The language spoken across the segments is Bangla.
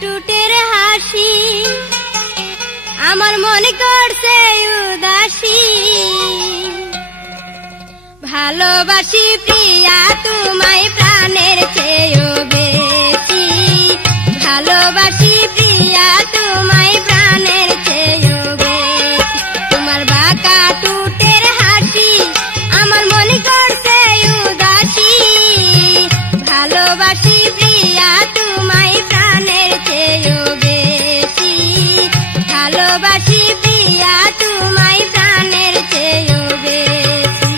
টুটের হাসি আমার মনে করছে উদাসী ভালোবাসি প্রিয়া তোমায় প্রাণের চেয়েও বেশি ভালোবাসি প্রিয়া তোমায় প্রাণের চেয়েও বেশি তোমার বাঁকা টুটের হাসি আমার মনে করছে উদাসী ভালোবাসি প্রিয়া তোমায় প্রাণের চেয়েও বেশি ভালোবাসি প্রিয়া তোমায় প্রাণের চেয়েও বেশি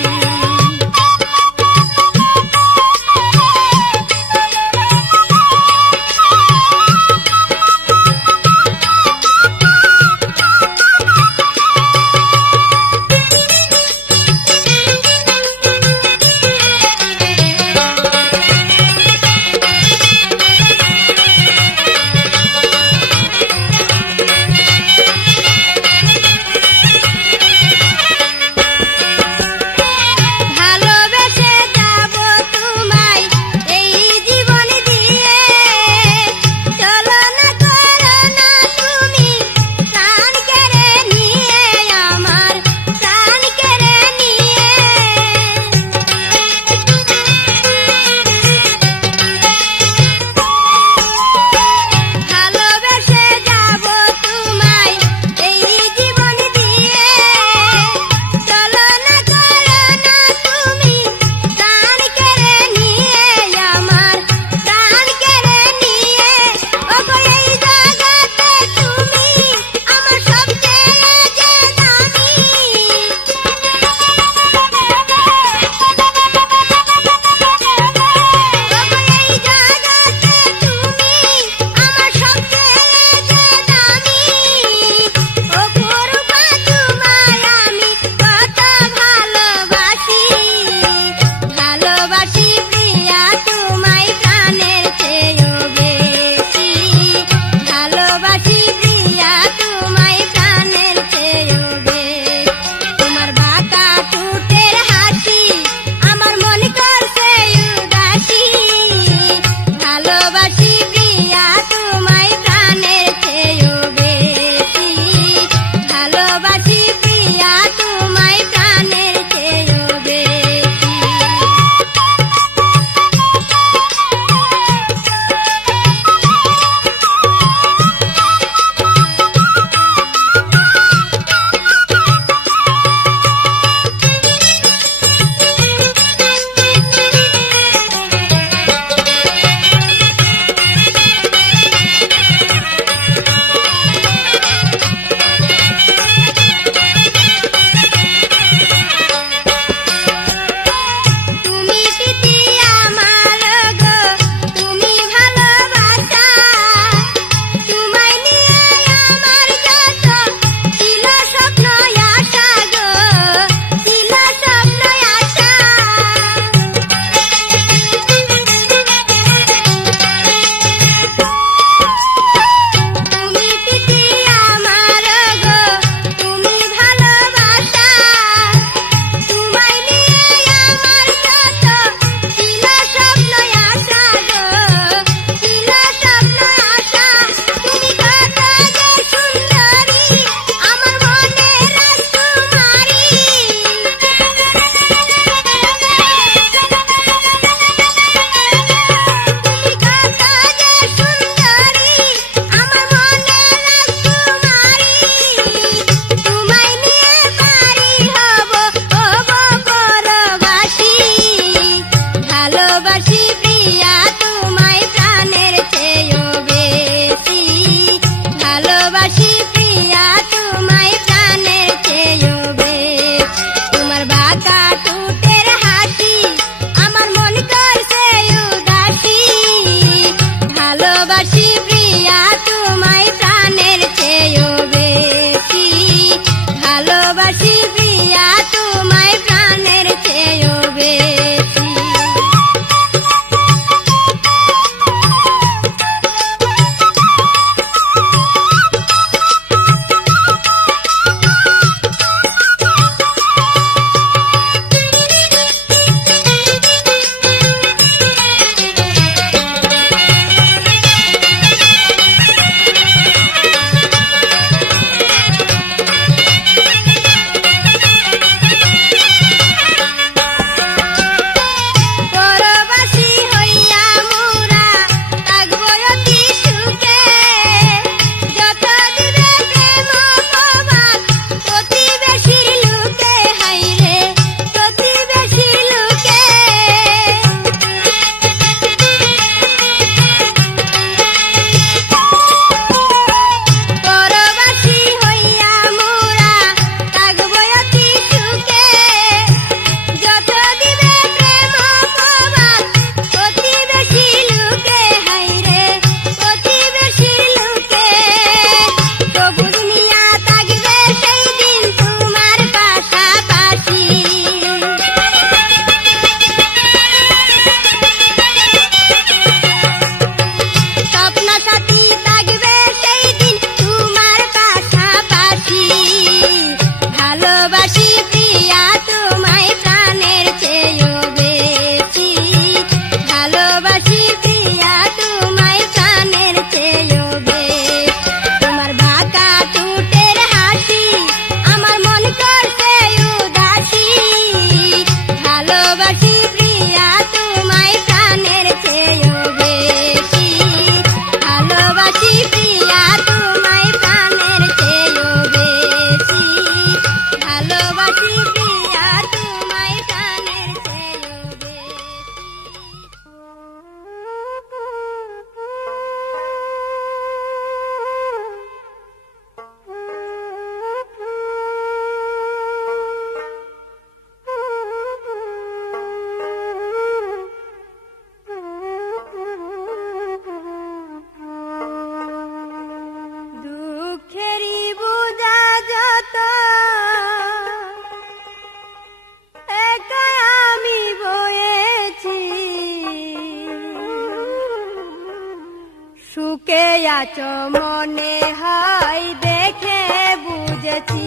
সুখে আছো মনে হয় দেখে বুঝেছি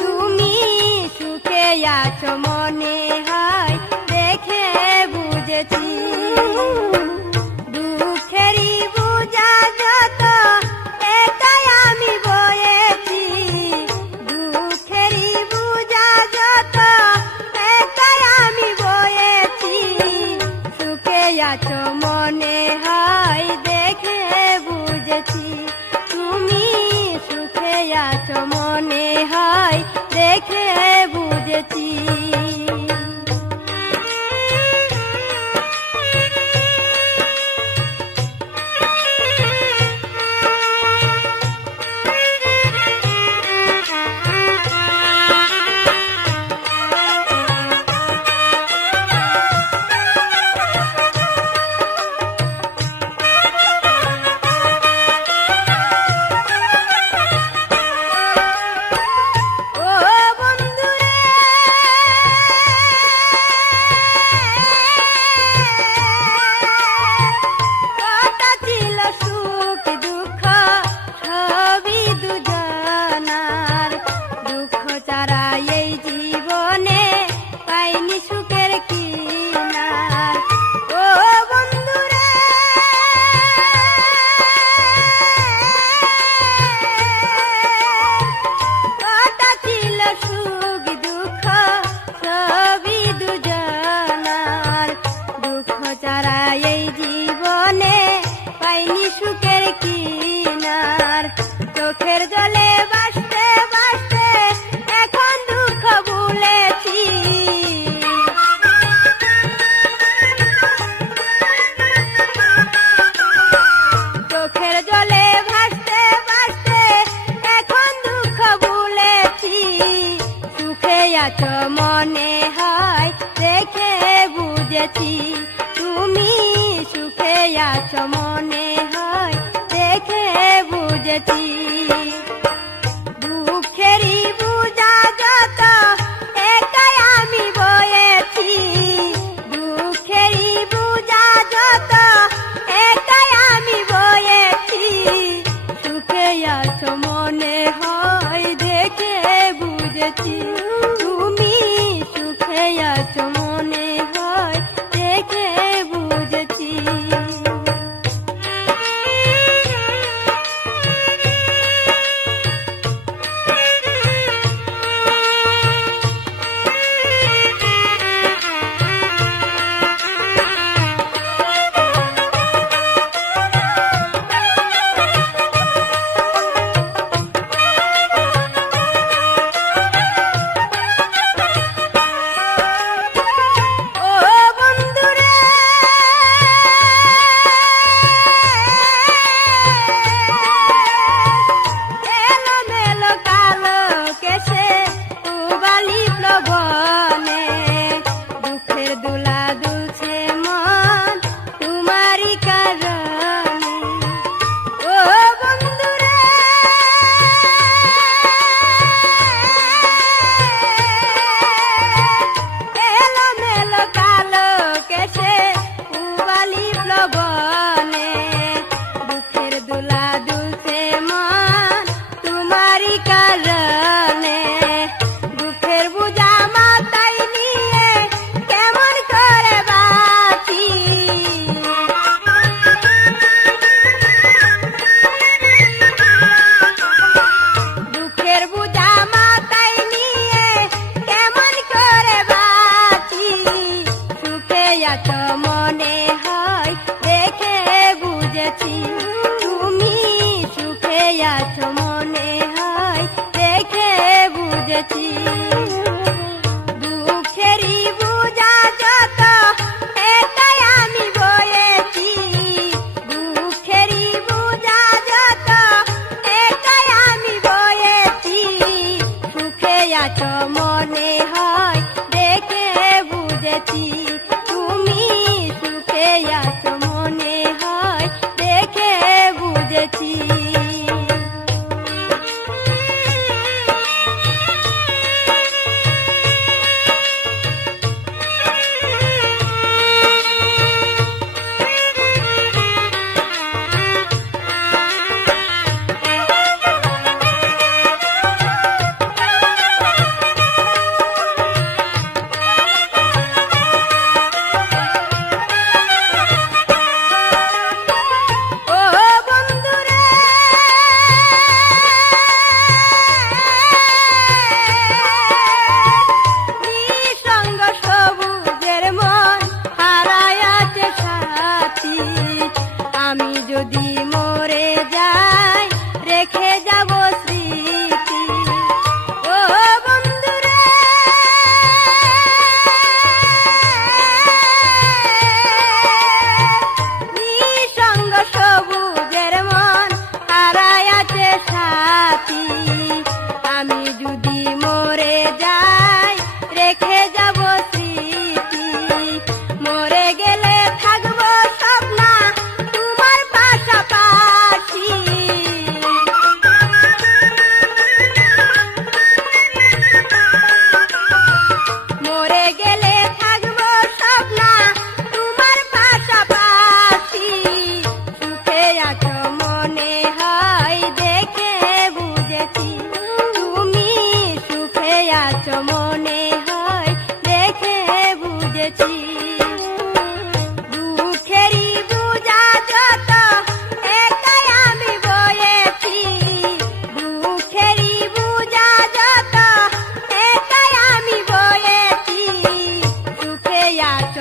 তুমি সুখে আছো মনে হয় দেখে বুঝেছি দুঃখেরই বোঝা যত এটাই আমি বয়েছি দুঃখেরই বোঝা যত এটাই আমি বয়েছি সুখে আছো মনে হয় দেখে বুঝেছি তুমি সুখে আছো মনে হয় দেখে বুঝেছি চোখের জলে বাসতে বাসতে এখন দুঃখ ভুলেছি চোখের জলে ভাসতে ভাসতে এখন দুঃখ ভুলেছি সুখে আছো মনে হয় দেখে বুঝেছি তুমি সুখে আছো মনে হয় দেখে বুঝেছি দুঃখেরই বোঝা যত এটাই আমি বয়েছি দুঃখেরই বোঝা যত এটাই আমি বয়েছি সুখে আছো মনে হয় দেখে বুঝেছি তুমি সুখে আছো মনে হয় দেখে বুঝেছি মনে হয় দেখে বুঝেছি তুমি সুখে আছো মনে হয় দেখে বুঝেছি দুঃখেরই বোঝা যত এটাই আমি বয়েছি দুঃখেরই বোঝা যত এটাই আমি বয়েছি সুখে আছো মনে হয় দেখে বুঝেছি তুমি সুখে আছো মনে হয় দেখে বুঝেছি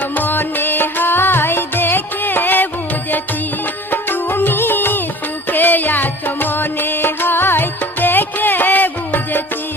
আছো মনে হয় দেখে বুঝেছি, তুমি সুখে আছো মনে হয় দেখে বুঝেছি।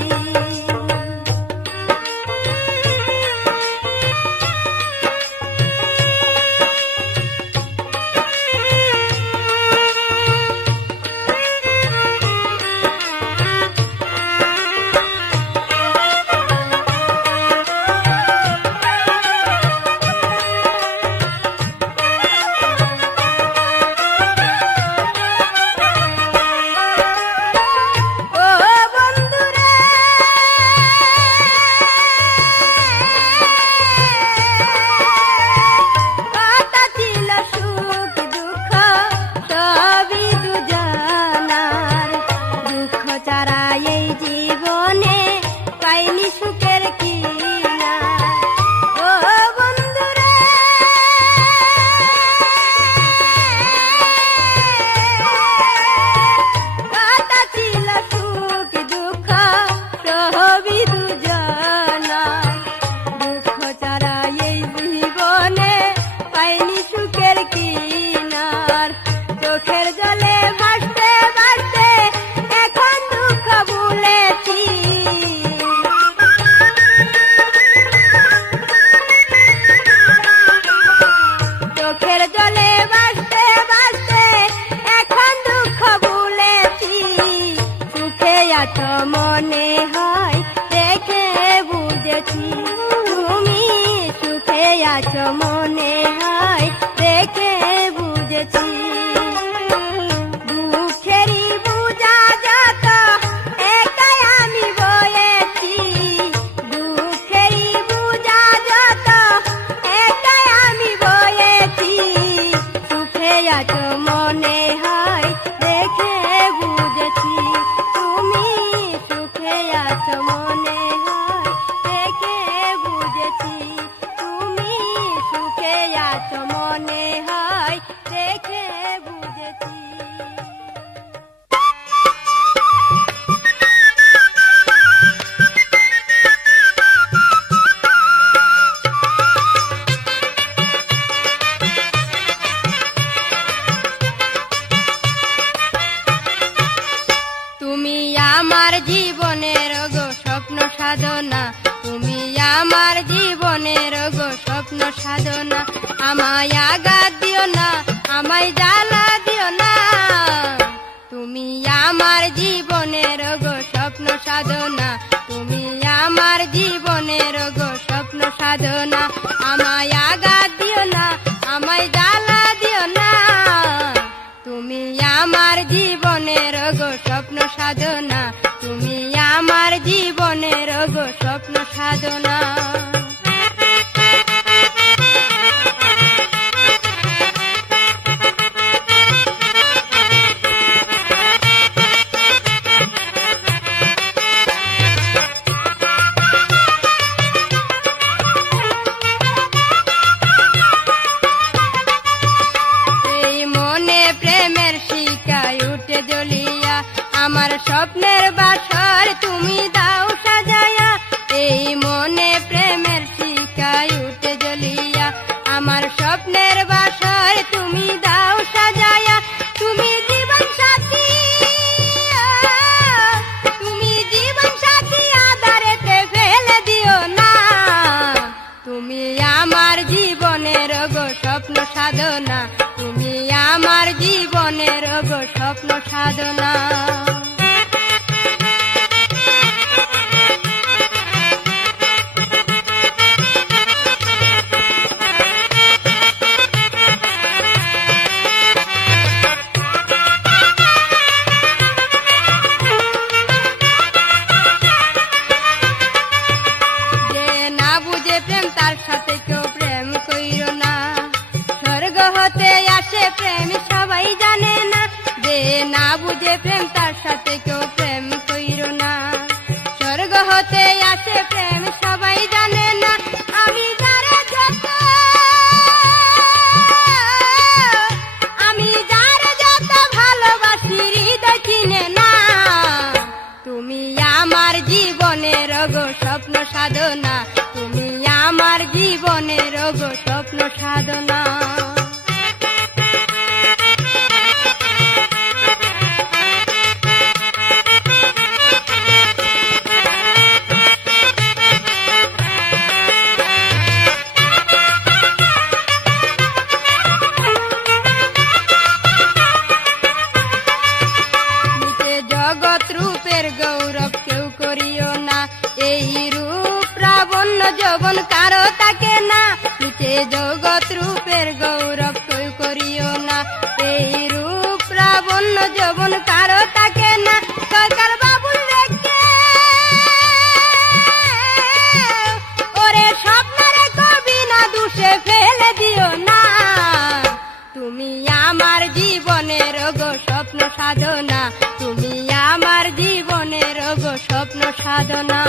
মনে হয় দেখে বুঝেছি, তুমি সুখে আছো মনে হয় দেখে বুঝেছি। দুঃখেরই বোঝা যত একাই আমি বয়েছি, দুঃখেরই বোঝা যত একাই আমি বয়েছি, সুখে আছো মনে হয় দেখে বুঝেছি, তুমি সুখে আছো মনে হয় দেখে বুঝেছি, তুমি সুখে আছো মনে হয় দেখে বুঝেছি। তুমি আমার জীবনের গো স্বপ্ন সাধনা, তুমি আমার জীবনের গো স্বপ্ন সাধনা, আমায় আঘাত দিও না, আমায় জ্বালা দিও না, তুমি আমার জীবনের গো স্বপ্ন সাধনা, তুমি আমার জীবনের গো স্বপ্ন সাধনা, আমায় আঘাত দিও না, আমায় জ্বালা দিও না, তুমি আমার জীবনের গো স্বপ্ন সাধনা, তুমি আমার জীবনের গো স্বপ্ন সাধনা। আমার স্বপ্নের বাসর তুমি দাও সাজায়া, এই মনে প্রেমের শিকায় উঠে জ্বলিয়া, আমার স্বপ্নের বাসর তুমি দাও সাজায়া, তুমি জীবন সাথী, তুমি জীবন সাথী আধারেতে ফেলে দিও না, তুমি আমার জীবনের গো স্বপ্ন সাধনা, তুমি আমার জীবনের গো স্বপ্ন সাধনা। প্রেম সবাই জানে না, যে না বুঝে প্রেম তার সাথে কেউ প্রেম কইরো না, স্বর্গ হতে আসে প্রেম সবাই জানে না, আমি যারে যত ভালোবাসি হৃদয় চিনে না, তুমি আমার জীবনের গো স্বপ্ন সাধনা, তুমি আমার জীবনের গো স্বপ্ন সাধনা। জগৎ রূপের গৌরব কেউ করিও না, এই রূপ প্রাবণ্য যৌবন কারো থাকে না। নিচে জগৎ রূপের গৌরব কেউ করিও না, এই রূপ প্রাবণ্য যৌবন কারো থাকে না। সরকার বাবুল রেখে ওরে স্বপ্নের কবি না দুষে ফেলে দিও না। তুমি আমার জীবনের গো স্বপ্ন সাধনা, তুমি আমার জীবনের গো স্বপ্ন সাধনা।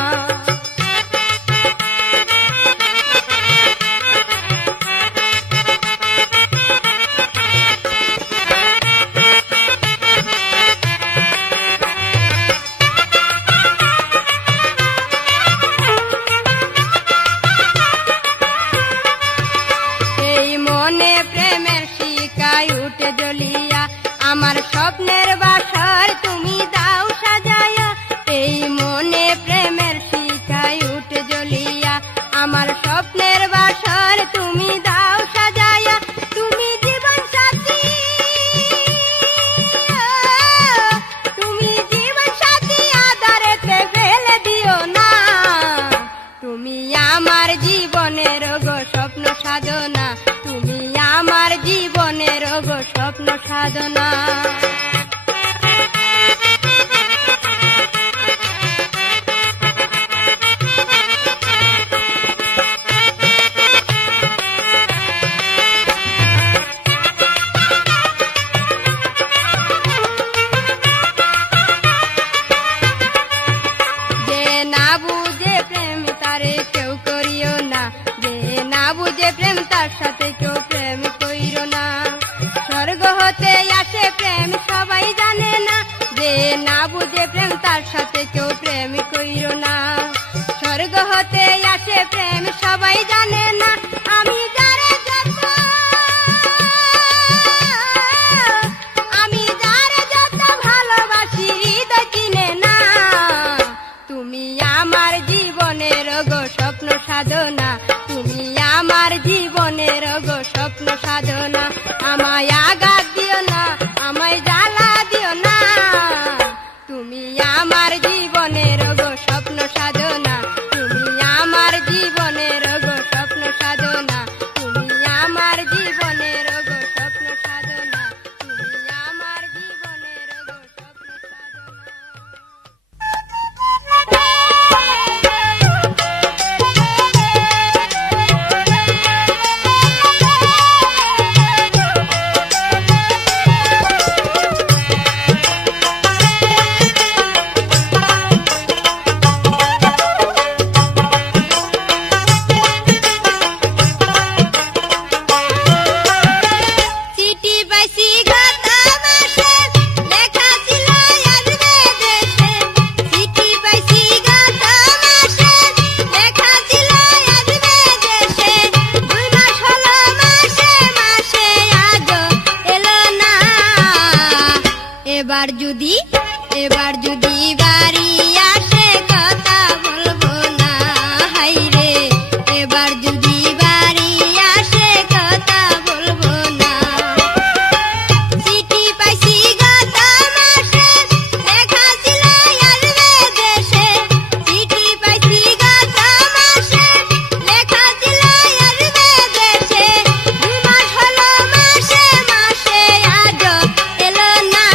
এই মনে প্রেমের শিকায় উঠে জ্বলিয়া, আমার স্বপ্নের বাসর তুমি দাও সাজায়া। এই মনে প্রেমের শিখায় উঠে জ্বলিয়া, আমার স্বপ্নের বাসর তুমি দাও সাজায়া। তুমি জীবন সাথী, তুমি জীবন সাথী আধারেতে ফেলে দিও না। তুমি আমার জীবনের গো স্বপ্ন সাধনা, তুমি আমার জীবনের গো স্বপ্ন সাধনা। যে না বুঝে প্রেম তারে কেউ করিও না, যে না বুঝে প্রেম তার সাথে কেউ প্রেম কইরো না। স্বর্গ হতে আসে প্রেম সবাই জানে না, যে না বুঝে প্রেম তার সাথে কেউ প্রেম কইরো না। স্বর্গ হতে আসে প্রেম সবাই জানে না। আমি যারে যত, আমি যারে যত ভালোবাসি হৃদয় চিনে না। তুমি আমার জীবনের গো স্বপ্ন সাধনা, তুমি আমার জীবনের গো স্বপ্ন সাধনা। আমায় আঘাত দিও না, আমায় জ্বালা দিও না। তুমি আমার জীবনের গো স্বপ্ন সাধনা, তুমি আমার জীবনের গো স্বপ্ন সাধনা। তুমি আমার জীবনের গো স্বপ্ন সাধনা, তুমি আমার জীবনের গো স্বপ্ন চিঠি পাইছি গত মাসে, লেখা ছিল আসবে দেশে। চিঠি পাইছি গত মাসে, লেখা ছিল আসবে দেশে। 2 মাস হলো মাসে মাসে আজও এলো না। এবার যদি বাড়ি আসে কথা বলবো না। হাইরে এবার যদি বাড়ি আসে কথা বলবো না। চিঠি পাইছি গত মাসে, লেখা ছিল আসবে দেশে। চিঠি পাইছি গত মাসে, লেখা ছিল আসবে দেশে। 2 মাস হলো মাসে মাসে আজও এলো না।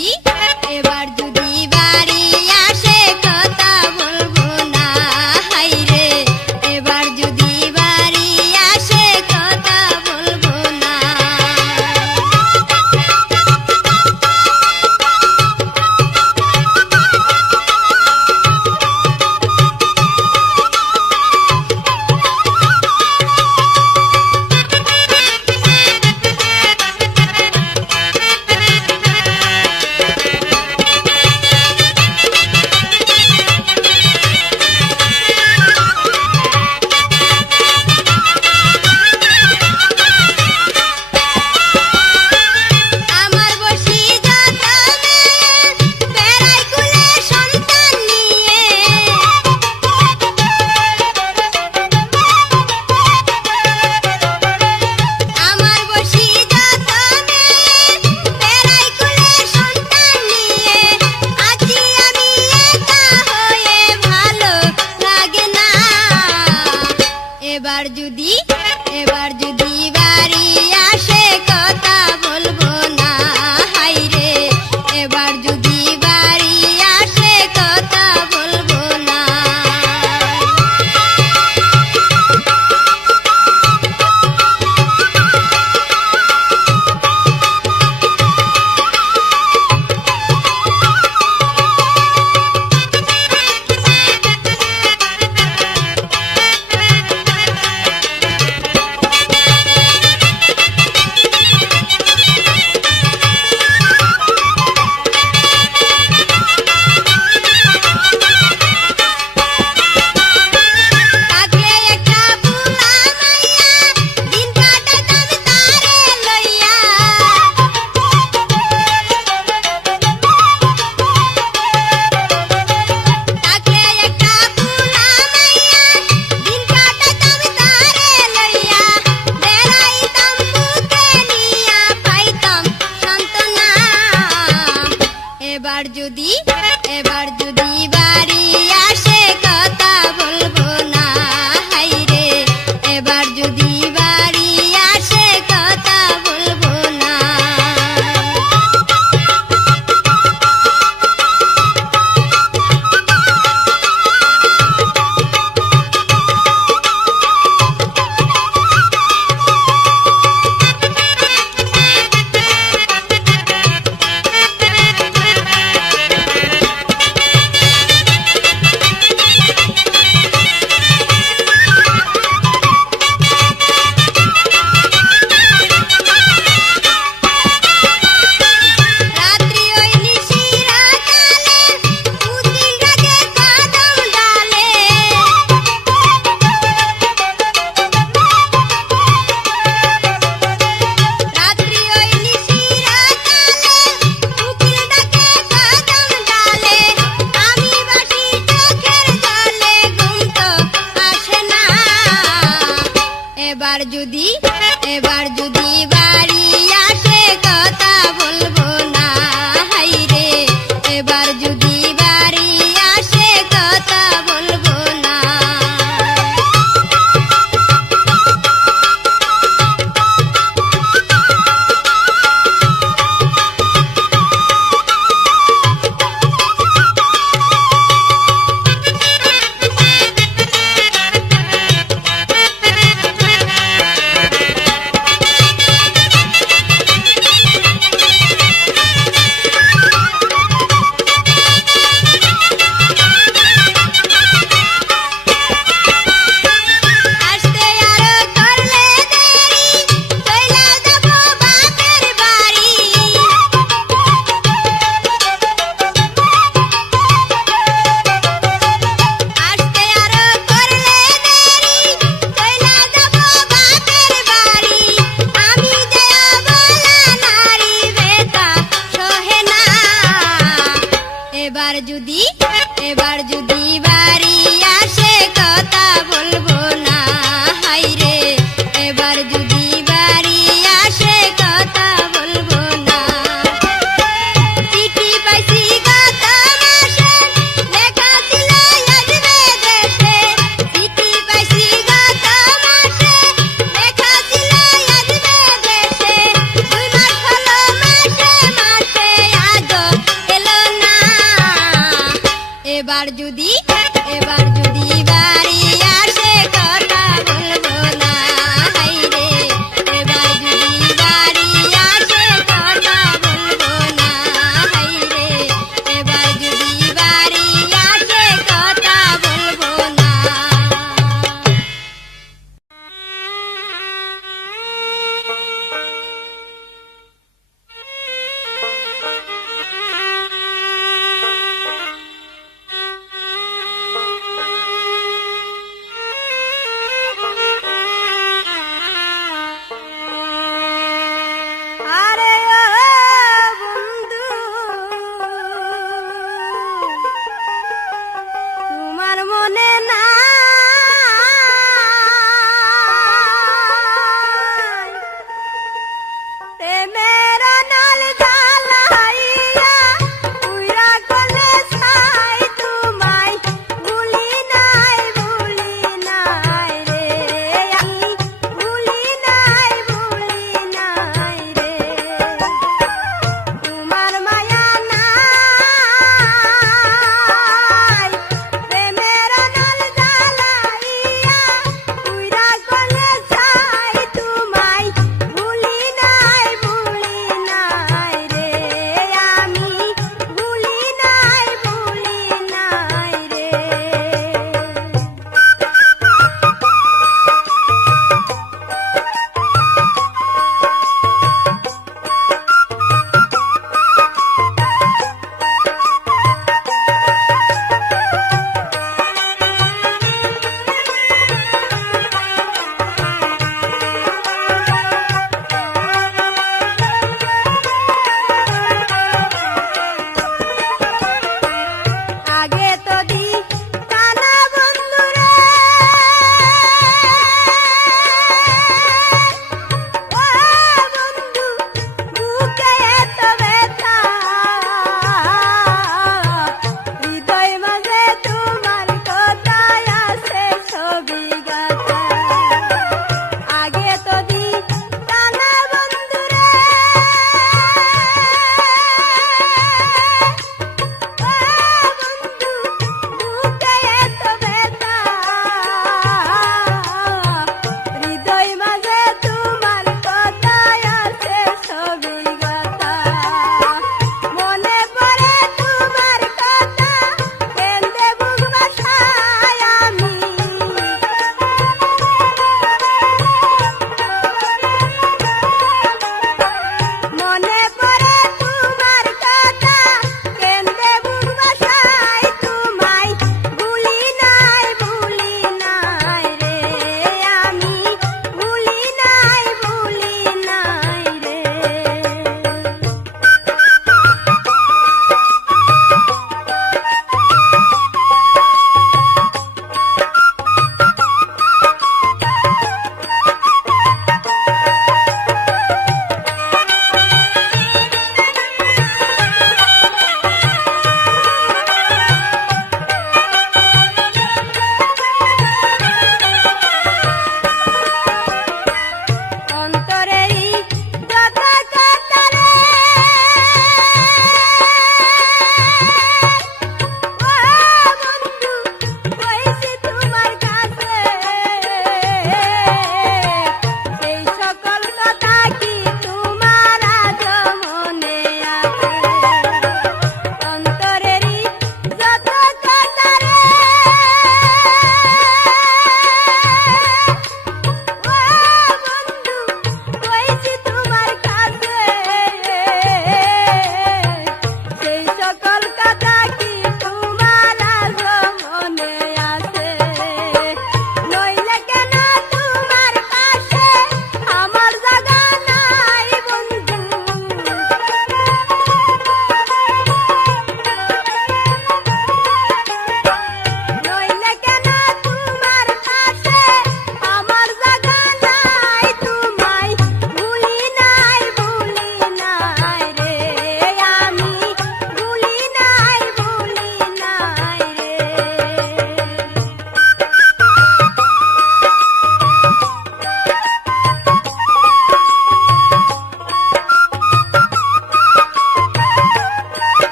যদি এবার যদি বাড়ি আসে কথা বলবো না হাইরে এবার যদি বাড়ি আসে কথা বলবো না আমার বসি যতনে বেড়াই কুলে সন্তান নিয়ে আমার বসি যতনে বেড়াই কুলে সন্তান নিয়ে আছি আমি একা হয়ে ভালো লাগে না এবার যদি বাড়ি আসে কথা বলবো না হাইরে এবার যদি বাড়ি আসে কথা বলবো না থাকলে একটা বুলা মাইয়া দিন কাটাতাম তারে লইয়া থাকলে একটা বুলা মাইয়া দিন কাটাতাম তারে লইয়া বেড়াইতাম বুকে নিয়া পাইতাম সান্ত্বনা এবার যদি বাড়ি আসে কথা বলবো না হাইরে এবার যদি বাড়ি আসে কথা বলবো না রাত্রি ওই নিশিরা কালে উকিল ডাকে কদম ডালে রাত্রি ওই নিশিরা কালে উকিল ডাকে কদম ডালে আমি বাসি চোখের জলে ঘুম তো আসে না এবার যদি বাড়ি আসে কথা বলবো না হাইরে এবার যদি বাড়ি আসে কথা বলবো না আসতে আরো করলে দেরি চইলা যাবো বাপের বাড়ি আসতে আরো করলে দেরি চইলা যাবো বাপের বাড়ি আমি দেয়া বলা নারী বেতা সহে না এবার যদি বাড়ি আসে কথা বলবো না হাইরে এবার যদি বাড়ি আসে কথা বলবো না চিঠি পাইছি গত মাসে লেখা ছিল আসবে দেশে চিঠি পাইছি গত মাসে লেখা ছিল আসবে দেশে 2 মাস হলো মাসে মাসে আজও এবার যদি বাড়ি আসে কথা বলবো না হাইরে এবার যদি বাড়ি আসে কথা বলবো না হাইরে এবার যদি বাড়ি আসে কথা বলবো না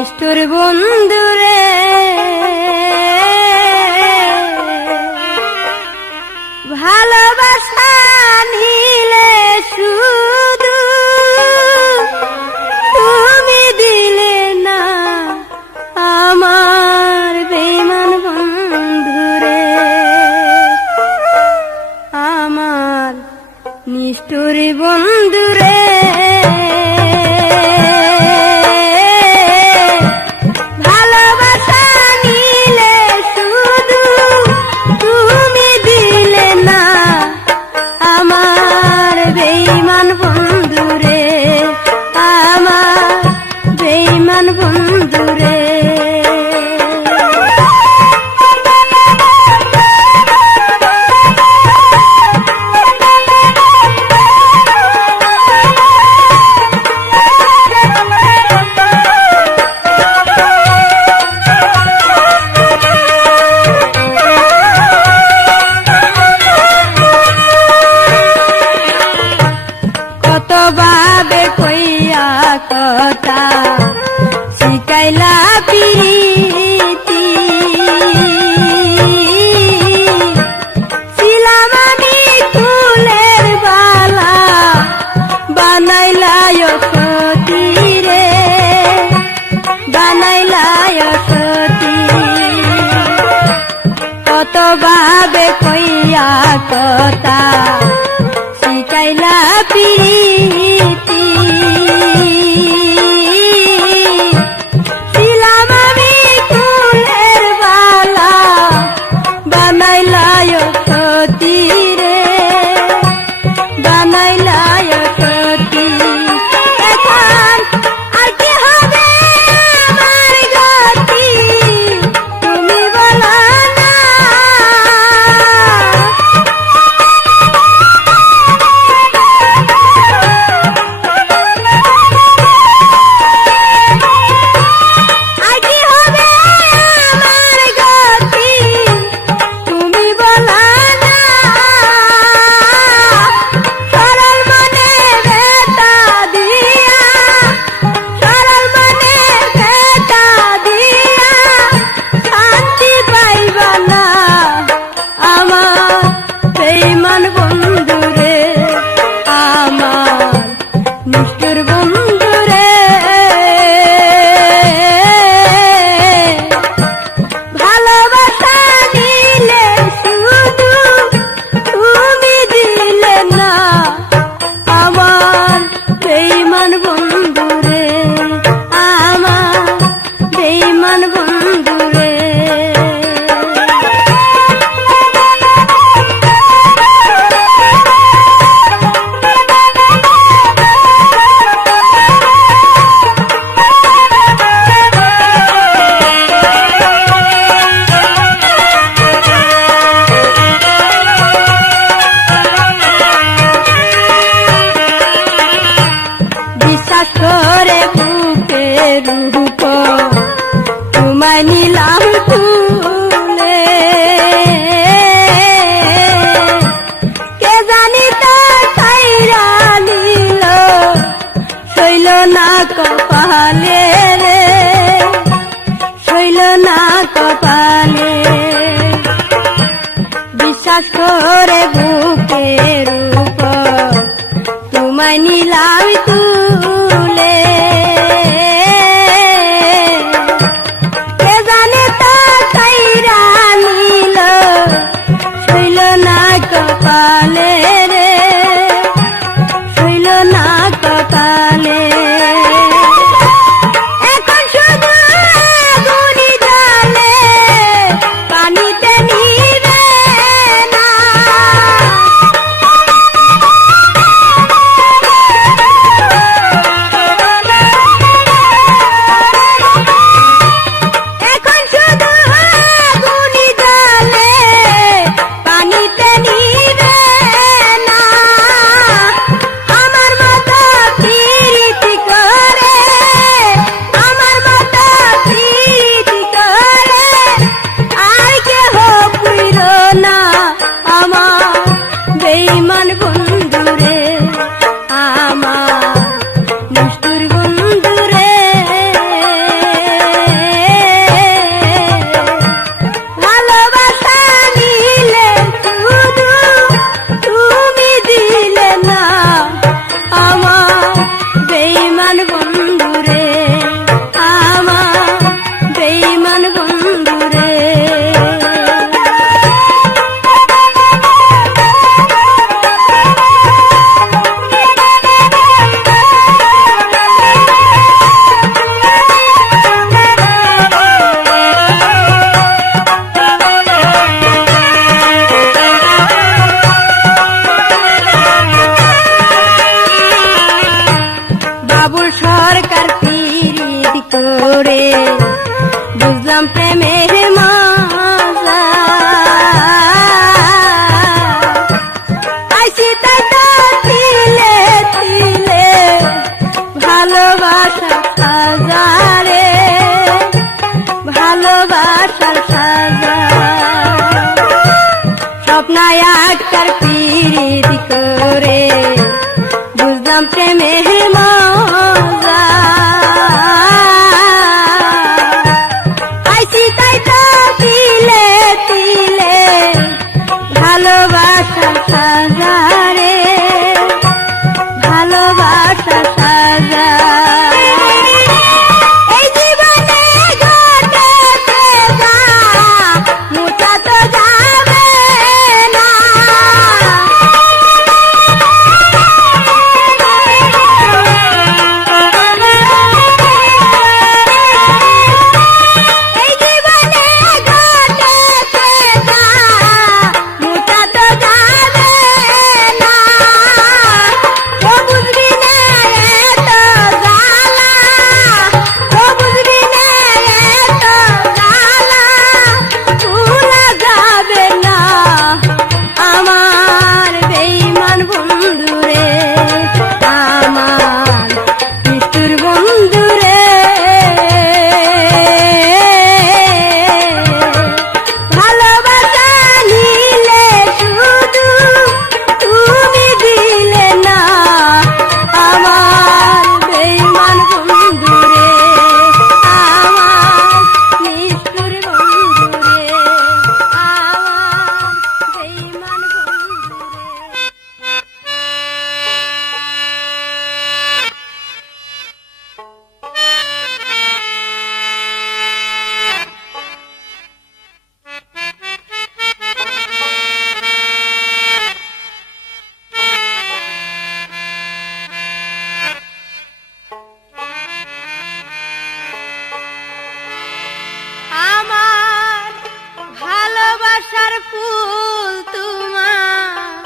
নিষ্ঠুর বন্ধুরে ভালোবাসা নিলে শুধু তুমি দিলে না আমার বেঈমান বন্ধুরে, আমার নিষ্ঠুর বন্ধুরে ভালোবাসা নিলে শুধু তুমি দিলে না আমার বেঈমান বন্ধুরে, আমার বেঈমান বন্ধুরে। কতভাবে কইয়া কথা শিখাইলা প্রীতি, ছিলাম আমি ফুলের বালা বানাইলা ক্ষতি রে, বানাইলা ক্ষতি। কতভাবে কইয়া কথা শিখাইলা প্রীতি, ছিলাম আমি ফুলের বালা বানাইলা ক্ষতি রে, বানাইলা ক্ষতি। এখন আর কি হবে আমার গতি তুমি বলো না, নিষ্ঠুর বন্ধুরে ভালোবাসা দিলে শুধু তুমি দিলে না আমার বেঈমান বন্ধুরে, আমার বেঈমান বন্ধুরে। বিশ্বাস করে বুকের রূপ তোমায় নিলাম তুলে, কে জানি তা ছাইরা নিল সইল না কপালে রে, সইল না কপালে। বিশ্বাস করে বুকের রূপ তোমায় নিলাম তুলে, করে বুঝলাম প্রেমের মজা আইসি তাই তো তিলে তিলে ভালোবাসার সাজারে ভালোবাসার সাজা স্বপ্নায় একটার পিরিতি করে বুঝলাম প্রেমের মজা আইসি তাই তো তিলে তিলে ভালোবাসার সাজারে ভালোবাসার সাজা এই জীবনে ঘটেছে যা মোটা তো যাবে না এই জীবনে ঘটেছে যা মোটা তো যাবে না ও বুঝবি না এত জ্বালা ও বুঝবি না এত জ্বালা ভুলা যাবে না আমার বেঈমান বন্ধুরে আমার নিষ্ঠুর বন্ধুরে ভালোবাসা নিলে শুধু তুমি দিলে না আমার বেঈমান বন্ধুরে আমার নিষ্ঠুর বন্ধুরে আমার বেঈমান বন্ধুরে আমার ভালোবাসার ফুল তোমার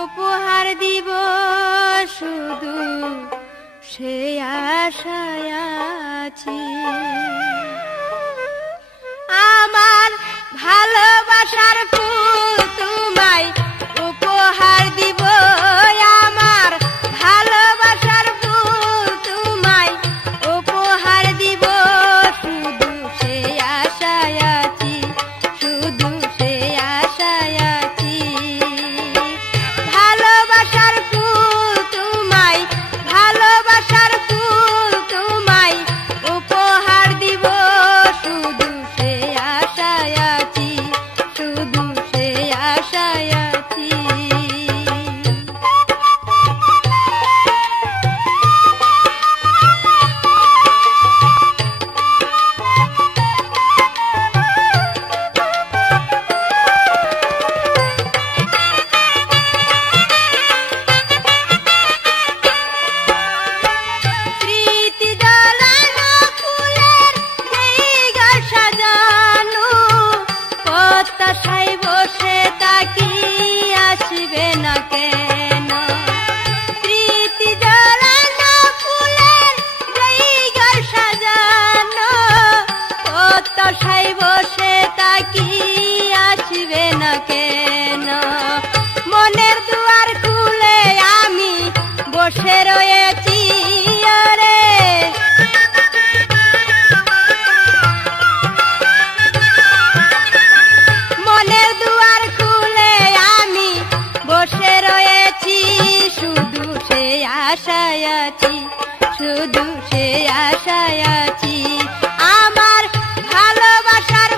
উপহার দিব শুধু সে আশায় আছি আমার ভালোবাসার ফুল তোমায় উপহার দিব আমার ভালোবাসার ফুল তোমায় উপহার দিব শুধু সে আশায় আছি শুধু সে আশায় আছি ভালোবাসার ফুল তোমায় ভালোবাসার ফুল তোমায় উপহার দিব শুধু সে আশায় আছি শুধু সে আশায় আছি স্মৃতি জ্বালানো ফুলের জায়গা সাজানো প্রত্যাশায় বসে তাকি আসবে না কেন স্মৃতি জ্বালানো ফুলের জায়গা সাজানো প্রত্যাশায় বসে তাকি আসবে না কেন মনের দুয়ার খুলে আমি বসে রয়েছি আরে মনের দুয়ার খুলে আমি বসে রয়েছি শুধু সে আশায় আছি শুধু সে আশায় আছি আমার ভালোবাসার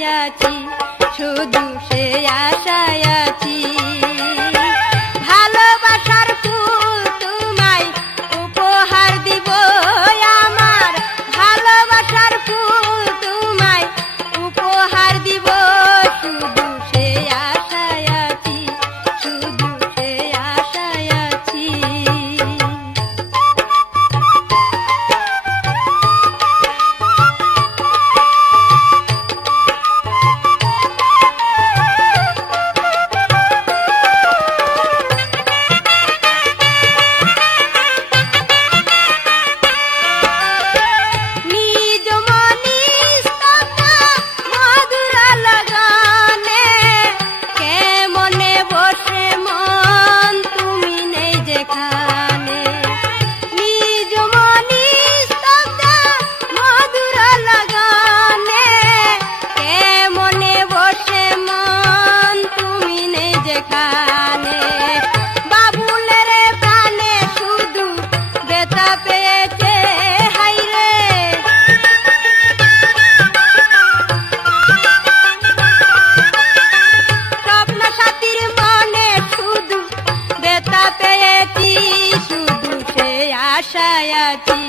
আশায় আছি, শুধু সে আশায় আছি। ভালোবাসার ফুল তোমায় উপহার দিব আমার, ভালোবাসার ফুল তোমায় উপহার দিব, শুধু সে আশায় আছি, শুধু সে আশায় আছি। আশায় আছি,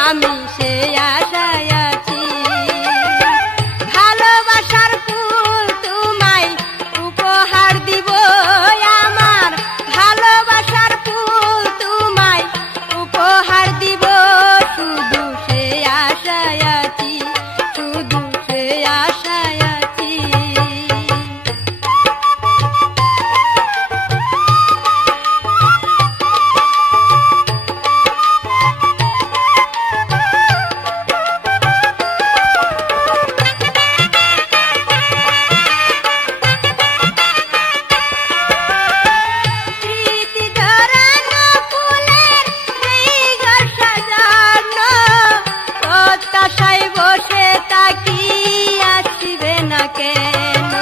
আমি সে আশায় আছি। ভালোবাসার ফুল তোমায় উপহার দিব আমার, ভালোবাসার ফুল তোমায় উপহার দিব, শুধু সে আশায় আছি, শুধু সে আশায় আছি। আশায় বসে তাকি আসবে না কেন,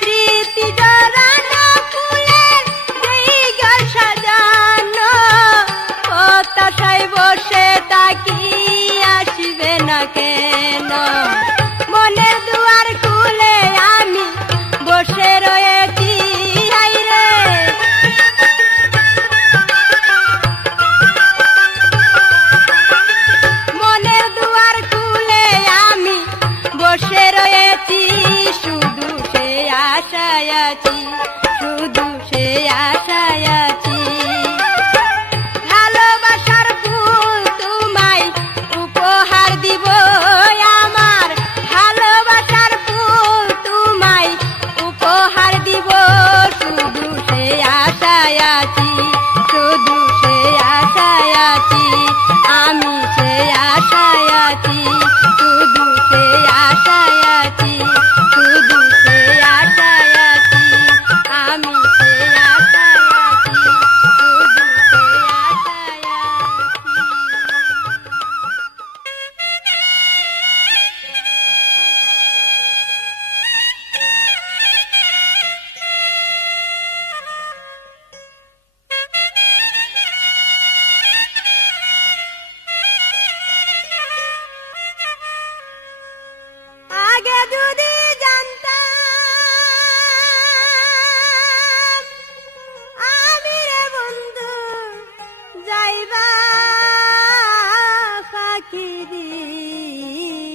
স্মৃতি জড়ানো ফুলের যেই ঘর সাজানো, হতাশায় বসে তাকি আসবে না কেন। মনের দুয়ার খুলে আমি বসে রয়েছি, হায়রে মনের দুয়ার খুলে আমি বসে রয়েছি, শুধু সে আশায় আছি, শুধু সে আশায় আছি। ভালোবাসার ফুল তোমায় উপহার দিব আমার, ভালোবাসার ফুল তোমায় উপহার দিব, শুধু সে আশায় আছি, শুধু সে আশায় আছি। আমি সে আশায় আছি, শুধু সে আশায় আছি, শুধু সে আশায় আছি। আমি সে আশায় আছি, শুধু সে আশায় আগে যদি জানতাম আমি রে বন্ধু যাইবা ফাঁকি দিয়া,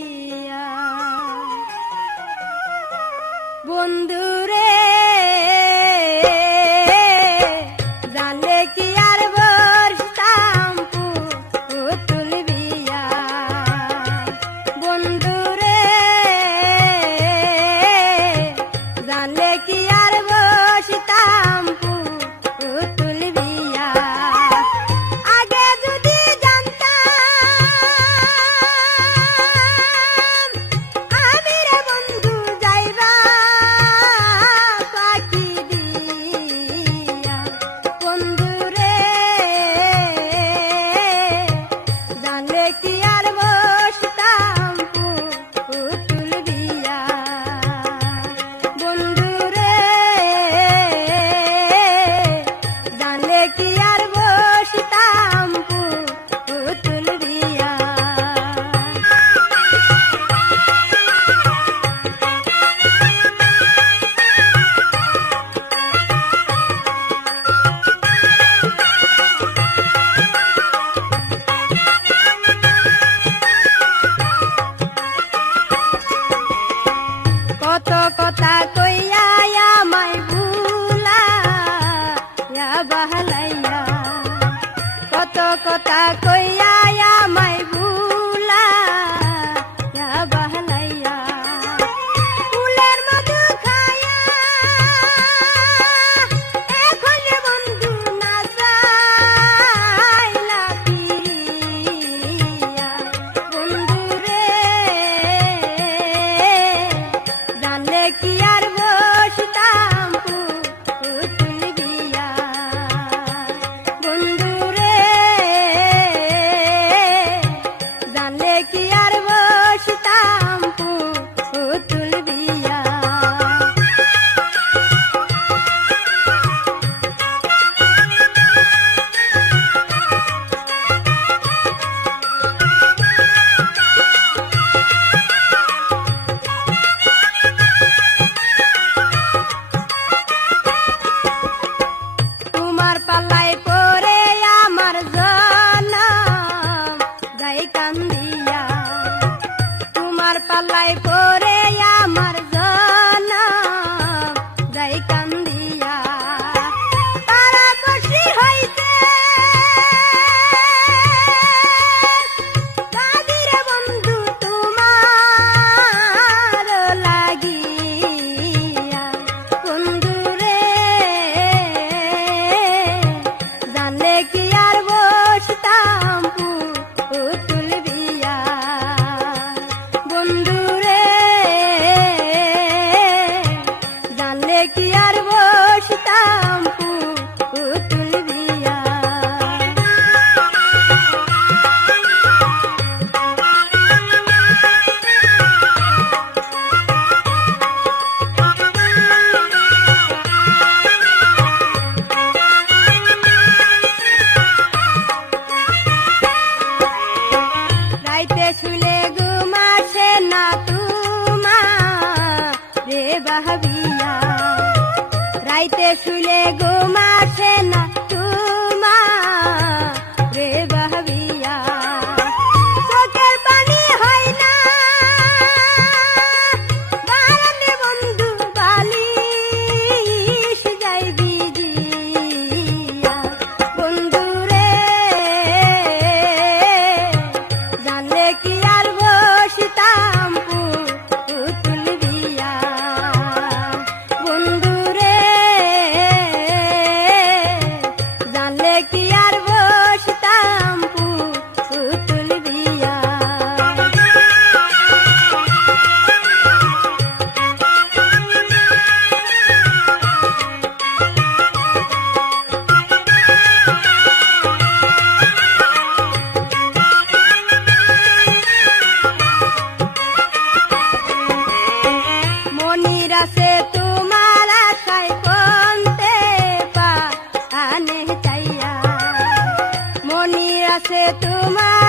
বন্ধু রে জানলে কি আর বসতাম পুতুল বিয়া, বন্ধু রে জানলে কি আর বসতাম পুতুল বিয়া। আগে যদি জানতাম কইয়া আমায় ভুলা বহলাইয়া ফুলের মধু খায়া এখন যে বন্ধু নাচাইলা ফিরিয়া বন্ধু রে জানলে কি আর বসতাম পুতুল বিয়া বন্ধু রে জানলে কি আর বসতাম পুতুল বিয়া তোমার পাল্লায় পরে আমার জনম যাই কান্দিয়া তোমার পাল্লায় পরে আমার জনম যাই কান্দিয়া তারা খুশি হইতে কাদিরে বন্ধু তোমার লাগিয়া বন্ধু রে জানলে কি আর বসতাম পুতুল বিয়া বন্ধু রে জানলে কি আর বসতাম পুতুল বিয়া রাইতে শুলে ঘুমাসে না তোমার রে বাহবিয়া রাইতে শুলে ঘুমাসে না তোমার রে বাহবিয়া চোখের পানি হয় না বারান্দে বন্ধু বালিশ যাই ভিজিয়া বন্ধু রে জানলে কি আর বসতাম পুতুল বিয়া বন্ধু রে জানলে কি আর বসতাম পুতুল বিয়া মনির আছে তোমার আশায় কমতে পানে চাইয়া মনির আছে তোমার